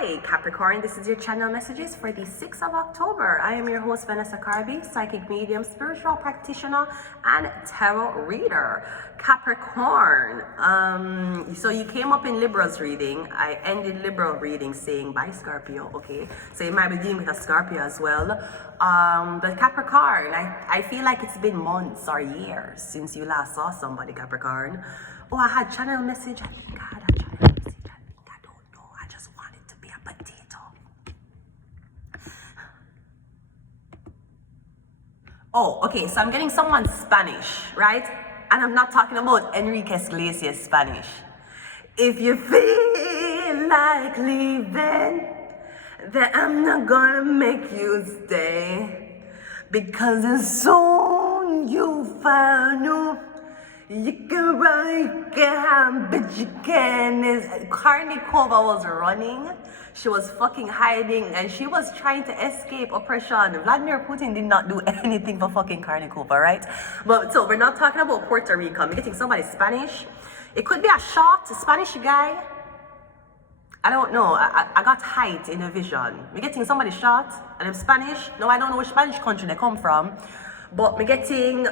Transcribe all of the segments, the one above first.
Hi Capricorn, this is your channel messages for the 6th of October. I am your host Vanessa Carby, psychic medium, spiritual practitioner, and tarot reader. Capricorn, so you came up in Libra's reading. I ended Libra reading saying bye Scorpio, okay? So you might be dealing with a Scorpio as well. But Capricorn, I feel like it's been months or years since you last saw somebody, Capricorn. Oh, I had channel message. I think I had a channel message. I don't know. I just want it to be a potato. Oh, okay. So I'm getting someone Spanish, right? And I'm not talking about Enrique Iglesias Spanish. If you feel like leaving, then I'm not gonna make you stay. Because as soon you find you. You can run, you can hide, but you can. Karnikova was running. She was fucking hiding and she was trying to escape oppression. Vladimir Putin did not do anything for fucking Karnikova, right? But so we're not talking about Puerto Rico. I'm getting somebody Spanish. It could be a short Spanish guy. I don't know. I got height in a vision. Me getting somebody short and I'm Spanish. No, I don't know which Spanish country they come from. But me getting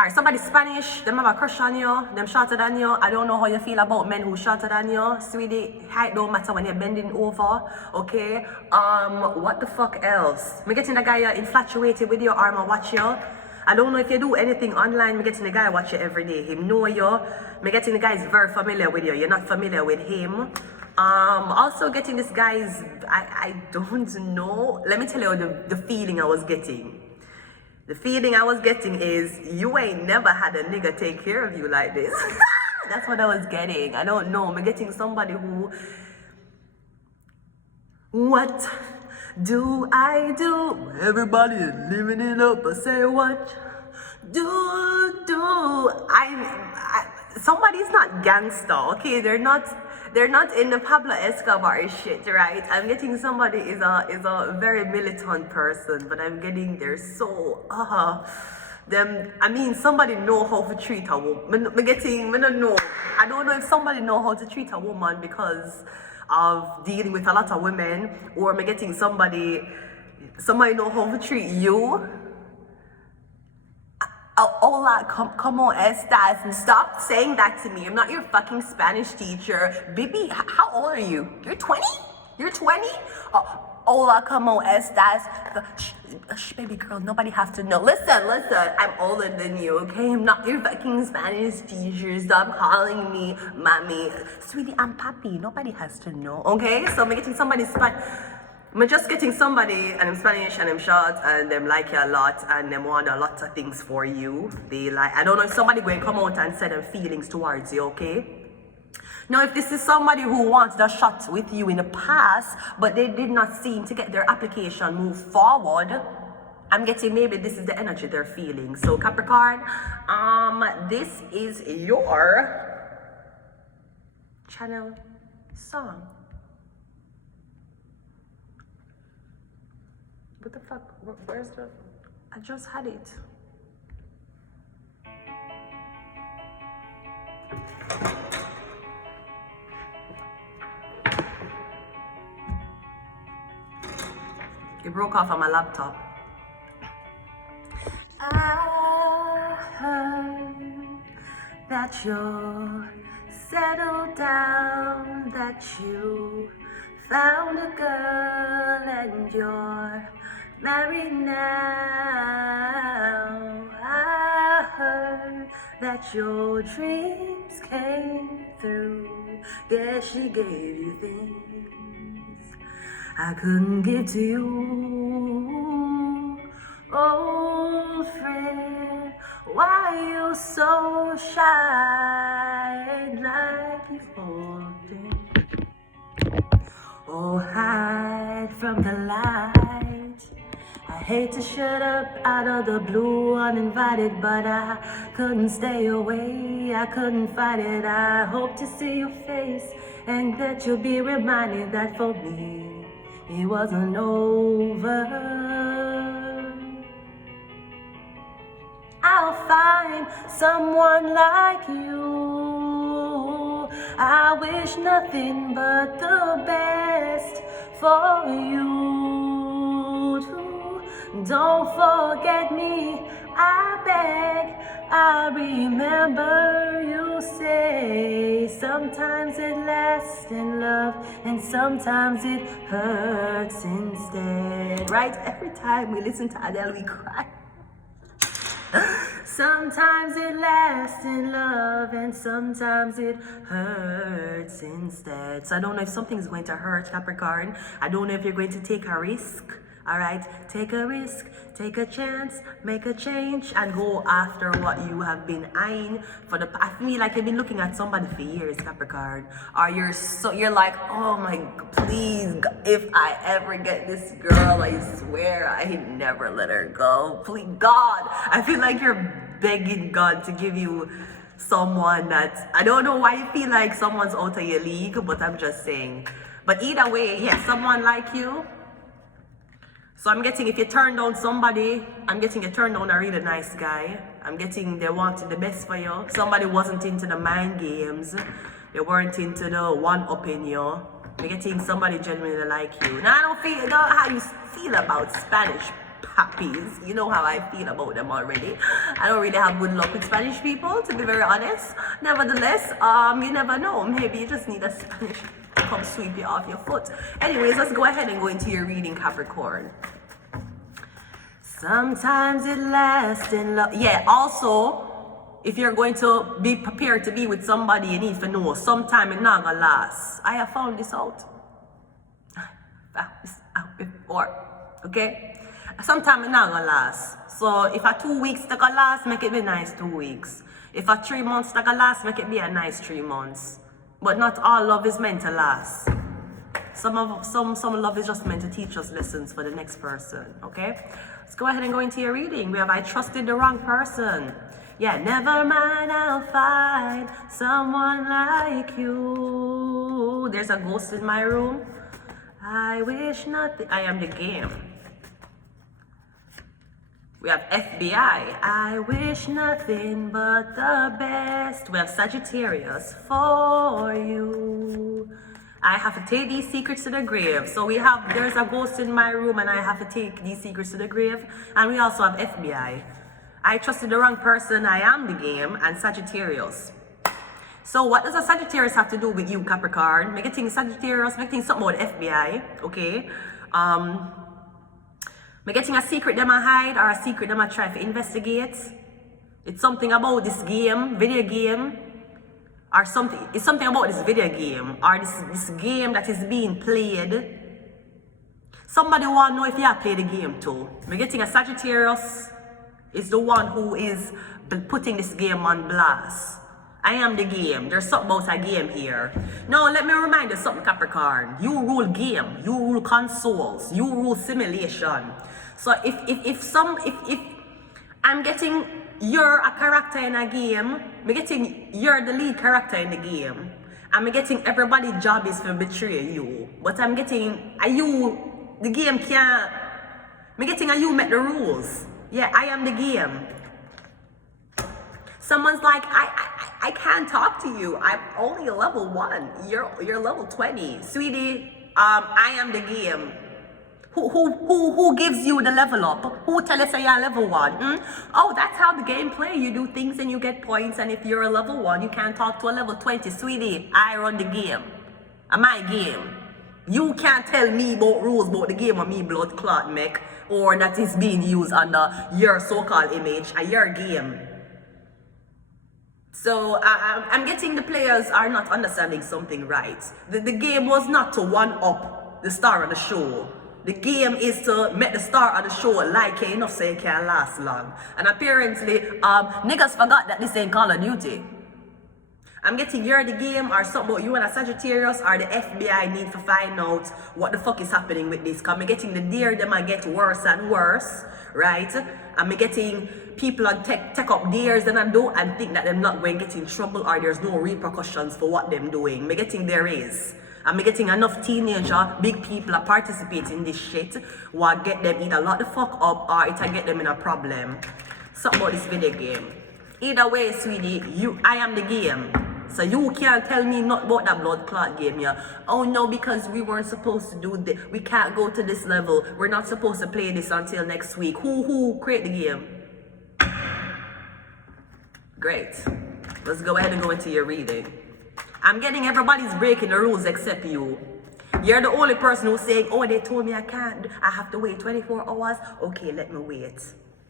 alright, somebody Spanish, them have a crush on you, them shorter than you. I don't know how you feel about men who shorter than you. Sweetie, height don't matter when you're bending over, okay? What the fuck else? Me getting the guy you're infatuated with your arm and watch you. I don't know if you do anything online, me getting the guy watch you every day. Him know you. Me getting the guy is very familiar with you. You're not familiar with him. Also getting this guy's, I don't know. Let me tell you the feeling I was getting. The feeling I was getting is you ain't never had a nigga take care of you like this. That's what I was getting. I don't know. I'm getting somebody who... What do I do? Everybody is living it up. I say what do somebody's not gangster, okay? They're not in the Pablo Escobar shit, right? I'm getting somebody is a very militant person, but I'm getting they're so them. I mean, somebody know how to treat a woman. I don't know if somebody know how to treat a woman because of dealing with a lot of women, or I'm getting somebody know how to treat you. Hola, come on, Estas, and stop saying that to me. I'm not your fucking Spanish teacher. Baby, how old are you? You're 20? You're 20? Hola, come on, Estas. Shh, baby girl, nobody has to know. Listen, I'm older than you, okay? I'm not your fucking Spanish teacher. Stop calling me mommy. Sweetie, I'm papi. Nobody has to know, okay? So I'm getting somebody I'm just getting somebody and I'm Spanish and I'm short and them like you a lot and them want a lot of things for you. They like, I don't know if somebody going to come out and say them feelings towards you, okay? Now, if this is somebody who wants the shot with you in the past, but they did not seem to get their application move forward, I'm getting maybe this is the energy they're feeling. So Capricorn, this is your channel song. What the fuck? Where's the... I just had it. It broke off on my laptop. I heard that you're settled down, that you found a girl and you're married now. I heard that your dreams came through. Yeah, she gave you things I couldn't give to you. Old friend, why you so shy? Like you've holding. Oh, hide from the light. I hate to shut up out of the blue uninvited, but I couldn't stay away, I couldn't fight it. I hope to see your face and that you'll be reminded that for me it wasn't over. I'll find someone like you. I wish nothing but the best for you too. Don't forget me, I beg. I remember you say sometimes it lasts in love and sometimes it hurts instead. Right? Every time we listen to Adele, we cry. Sometimes it lasts in love and sometimes it hurts instead. So I don't know if something's going to hurt, Capricorn. I don't know if you're going to take a risk. All right, take a risk, take a chance, make a change, and go after what you have been eyeing for the. I feel like you've been looking at somebody for years, Capricorn. Or you're like, oh my, please, if I ever get this girl, I swear I never let her go. Please, God, I feel like you're begging God to give you someone that's. I don't know why you feel like someone's out of your league, but I'm just saying. But either way, yes, someone like you. So I'm getting, if you turn down somebody, I'm getting you turned down a really nice guy. I'm getting they wanted the best for you. Somebody wasn't into the mind games. They weren't into the one-upping you. I'm getting somebody genuinely like you. Now I don't know how you feel about Spanish puppies. You know how I feel about them already. I don't really have good luck with Spanish people, to be very honest. Nevertheless, you never know. Maybe you just need a Spanish to come sweep you off your foot. Anyways, let's go ahead and go into your reading, Capricorn. Sometimes it lasts in love. Yeah, also, if you're going to be prepared to be with somebody, you need to know sometime it's not gonna last. I have found this out. I found this out before. Okay? Sometime it's not gonna last. So if a 2 weeks take a last, make it be nice 2 weeks. If a 3 months take a last, make it be a nice 3 months. But not all love is meant to last. Some love is just meant to teach us lessons for the next person, okay? Let's go ahead and go into your reading. We have I trusted the wrong person. Yeah, never mind, I'll find someone like you. There's a ghost in my room. I wish nothing. I am the game. We have FBI. I wish nothing but the best. We have Sagittarius for you. I have to take these secrets to the grave. So there's a ghost in my room and I have to take these secrets to the grave. And we also have FBI. I trusted the wrong person, I am the game, and Sagittarius. So what does a Sagittarius have to do with you, Capricorn? Make it think Sagittarius, make it think something about FBI, okay? Me getting a secret them I hide or a secret them I try to investigate. It's something about this game, video game. Or something, it's something about this video game or this game that is being played. Somebody want to know if you have played the game too. We're getting a Sagittarius is the one who is putting this game on blast. I am the game. There's something about a game here. Now let me remind you something, Capricorn. You rule game, you rule consoles, you rule simulation. So if I'm getting you're a character in a game, I'm getting you're the lead character in the game. I'm getting everybody's job is to betray you. But I'm getting the game can't. I'm getting you make the rules. Yeah, I am the game. Someone's like, I can't talk to you. I'm only level 1. You're level 20. Sweetie, I am the game. Who gives you the level up? Who tell us you're level 1? Oh, that's how the game play. You do things and you get points, and if you're a level 1, you can't talk to a level 20. Sweetie, I run the game. My game. You can't tell me about rules about the game or me blood clot make, or that is being used under your so-called image and your game. So I'm getting the players are not understanding something right. The game was not to one-up the star of the show. The game is to make the star of the show like it enough so it can last long. And apparently, niggas forgot that this ain't Call of Duty. I'm getting you're the game or something about you and a Sagittarius or the FBI need to find out what the fuck is happening with this. Cause I'm getting the deer them I get worse and worse, right? I'm getting people on take up dares and I do and think that they're not going to get in trouble or there's no repercussions for what they're doing. I'm getting there is. I'm getting enough teenager, big people are participating in this shit what get them either lock the fuck up or it'll get them in a problem. Something about this video game. Either way, sweetie, I am the game. So you can't tell me not about that blood clot game, yeah. Oh no, because we weren't supposed to do this. We can't go to this level. We're not supposed to play this until next week. Who create the game? Great. Let's go ahead and go into your reading. I'm getting everybody's breaking the rules except you. You're the only person who's saying, oh, they told me I can't. I have to wait 24 hours. Okay, let me wait.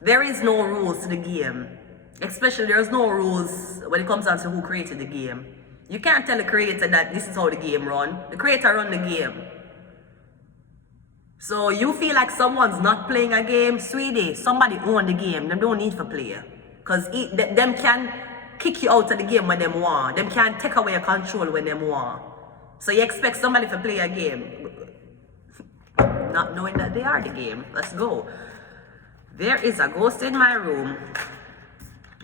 There is no rules to the game. Especially there's no rules when it comes down to who created the game. You can't tell the creator that this is how the game run. The creator run the game. So you feel like someone's not playing a game, sweetie, somebody own the game. Them don't need to play. Because them can kick you out of the game when them want. Them can take away your control when them want. So you expect somebody to play a game, not knowing that they are the game. Let's go. There is a ghost in my room.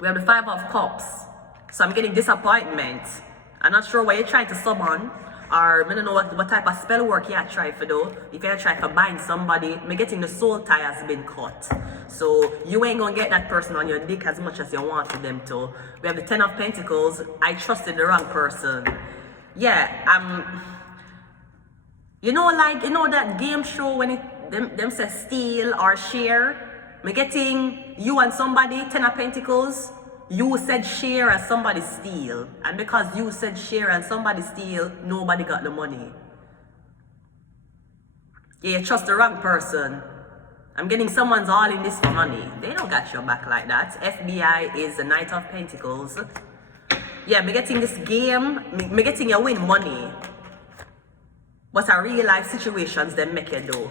We have the 5 of Cups. So I'm getting disappointment. I'm not sure what you're trying to summon. Or I don't know what type of spell work you try for though. If you try to bind somebody, I'm getting the soul tie has been cut. So you ain't gonna get that person on your dick as much as you wanted them to. We have the 10 of Pentacles. I trusted the wrong person. Yeah, you know that game show when them say steal or share? Me getting you and somebody, 10 of Pentacles, you said share and somebody steal. And because you said share and somebody steal, nobody got the money. Yeah, you trust the wrong person. I'm getting someone's all in this for money. They don't got your back like that. FBI is the Knight of Pentacles. Yeah, me getting this game, me getting you win money. But a real life situations they make you do.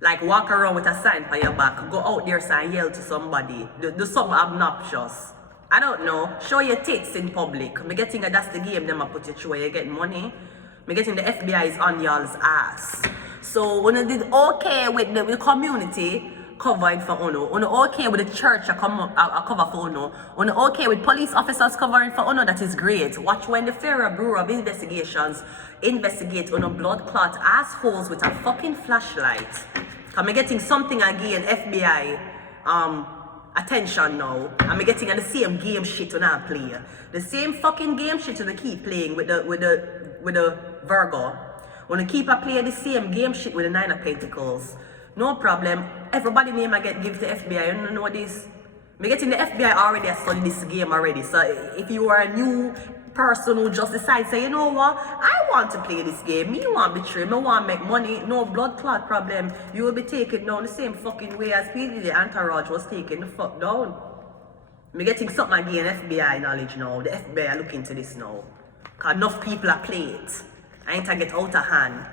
Like walk around with a sign for your back, go out there and yell to somebody, do something obnoxious. I don't know, show your tits in public. Me getting that's the game them I put you through, you get money. Me getting the FBI is on y'all's ass. So when I did okay with the community, covered for Uno okay with the church a cover for Uno okay with police officers covering for Uno, that is great. Watch when the Federal Bureau of Investigations investigate Uno blood clot assholes with a fucking flashlight. I'm getting something again, FBI attention now. I'm getting the same game shit when I play. The same fucking game shit when I keep playing with the Virgo. When I keep playing the same game shit with the 9 of Pentacles. No problem. Everybody name I give to FBI. You don't know this? Me getting the FBI already studied this game already. So if you are a new person who just decides, say, you know what, I want to play this game. Me want to betray. Me want to make money. No blood clot problem. You will be taken down the same fucking way as PD the Entourage was taken the fuck down. Me getting something again, FBI knowledge now. The FBI are looking into this now. Cause enough people are playing it. I ain't to get out of hand.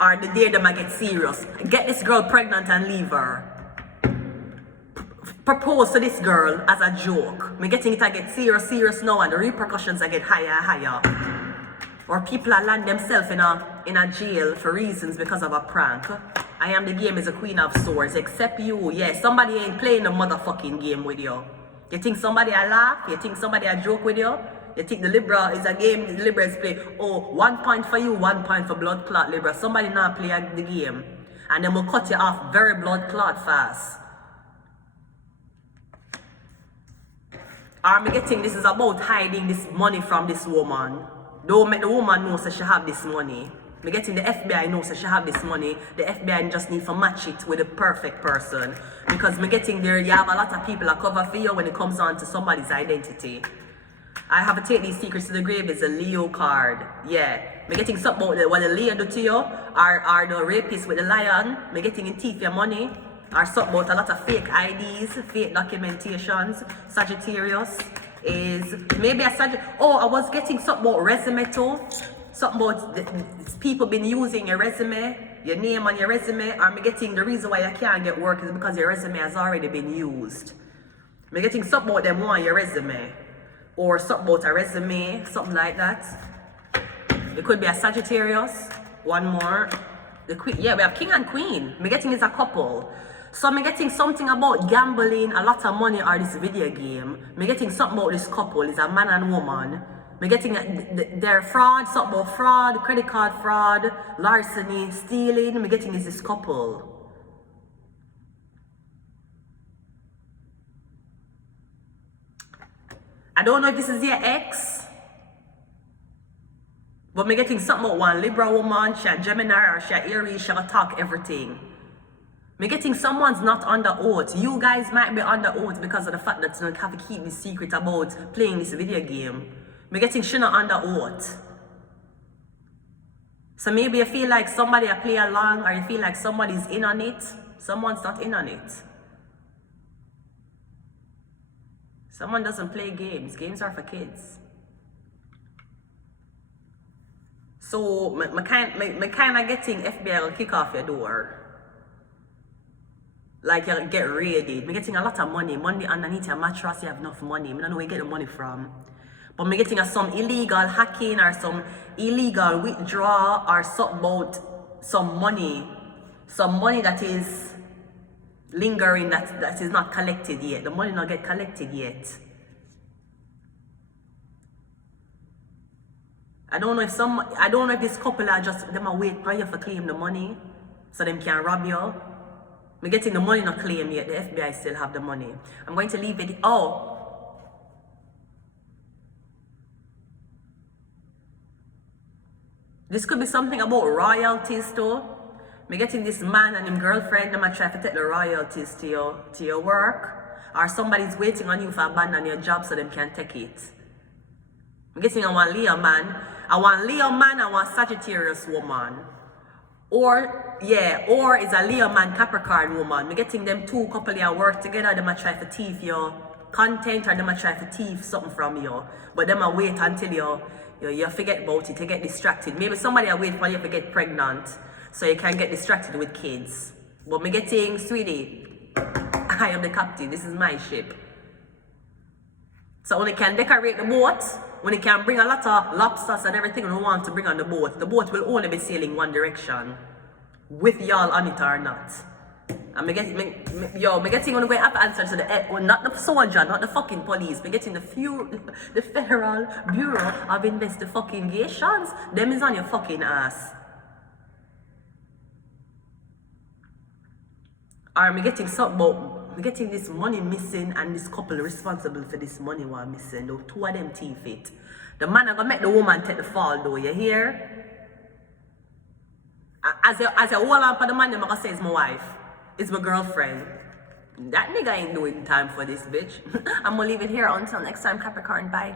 Or the day them I get serious. Get this girl pregnant and leave her. Propose to this girl as a joke. Me getting it I get serious now and the repercussions I get higher and higher. Or people are land themselves in a jail for reasons because of a prank. I am the game is a queen of swords, except you. Yeah, somebody ain't playing the motherfucking game with you. You think somebody a laugh? You think somebody a joke with you? You think the Libra is a game the Libras play? Oh, 1 point for you, 1 point for blood clot Libra. Somebody not play the game. And then we'll cut you off very blood clot fast. Or me getting this is about hiding this money from this woman. Don't make the woman know that she have this money. Me getting the FBI knows that she have this money. The FBI just need to match it with the perfect person. Because me getting there, you have a lot of people that cover for you when it comes on to somebody's identity. I have to take these secrets to the grave is a Leo card. Yeah. Me getting something about what the Leo do to you. Or the rapist with the lion. Me getting in thief your money. Or something about a lot of fake IDs, fake documentations. Sagittarius is maybe a Sagittarius. Oh, I was getting something about resume too. Something about people been using your resume, your name on your resume. Or me getting the reason why you can't get work is because your resume has already been used. Me getting something about them on your resume. Or something about a resume, something like that. It could be a Sagittarius. One more. The queen. Yeah, we have king and queen. Me getting is a couple. So me getting something about gambling, a lot of money, or this video game. Me getting something about this couple. It's a man and woman. Me getting their fraud, something about fraud, credit card fraud, larceny, stealing. Me getting is this couple. I don't know if this is your ex. But me getting something about one Libra woman, she a Gemini or she a Aries, she gonna talk everything. Me getting someone's not under oath. You guys might be under oath because of the fact that you don't have to keep this secret about playing this video game. Me getting she not under oath. So maybe you feel like somebody a play along or you feel like somebody's in on it. Someone's not in on it. Someone doesn't play games. Games are for kids. So, me kind of getting FBI will kick off your door. Like you get raided. Me getting a lot of money. Money underneath your mattress, you have enough money. I don't know where you get the money from. But me getting some illegal hacking or some illegal withdrawal or something about some money. Some money that is lingering that is not collected yet. The money not get collected yet. I don't know if this couple are just them are wait for you to claim the money so them can rob you. Me getting the money not claim yet. The FBI still have the money. I'm going to leave it. Oh. This could be something about royalties too. Me getting this man and his girlfriend, them a try to take the royalties to your work. Or somebody's waiting on you for abandon your job so them can take it. I'm getting I want Leo man. I want Leo man, I want Sagittarius woman. Or it's a Leo man, Capricorn woman. I'm getting them two couple of work together, them a try to thief your content or them a try to thief something from you. But them a wait until you forget about it, you get distracted. Maybe somebody a wait for you to get pregnant so you can get distracted with kids. But me getting, sweetie, I am the captain, this is my ship. So when you can decorate the boat, when you can bring a lot of lobsters and everything you want to bring on the boat will only be sailing one direction. With y'all on it or not. And me getting when we have to answer to the not the soldier, not the fucking police. Me getting the Federal Bureau of Investigations. Them is on your fucking ass. Or me getting something about we getting this money missing and this couple responsible for this money while missing. Though two of them thief it. The man are gonna make the woman take the fall though, you hear? As you hold on for the man, them gonna say it's my wife. It's my girlfriend. That nigga ain't doing time for this bitch. I'm gonna leave it here until next time, Capricorn. Bye.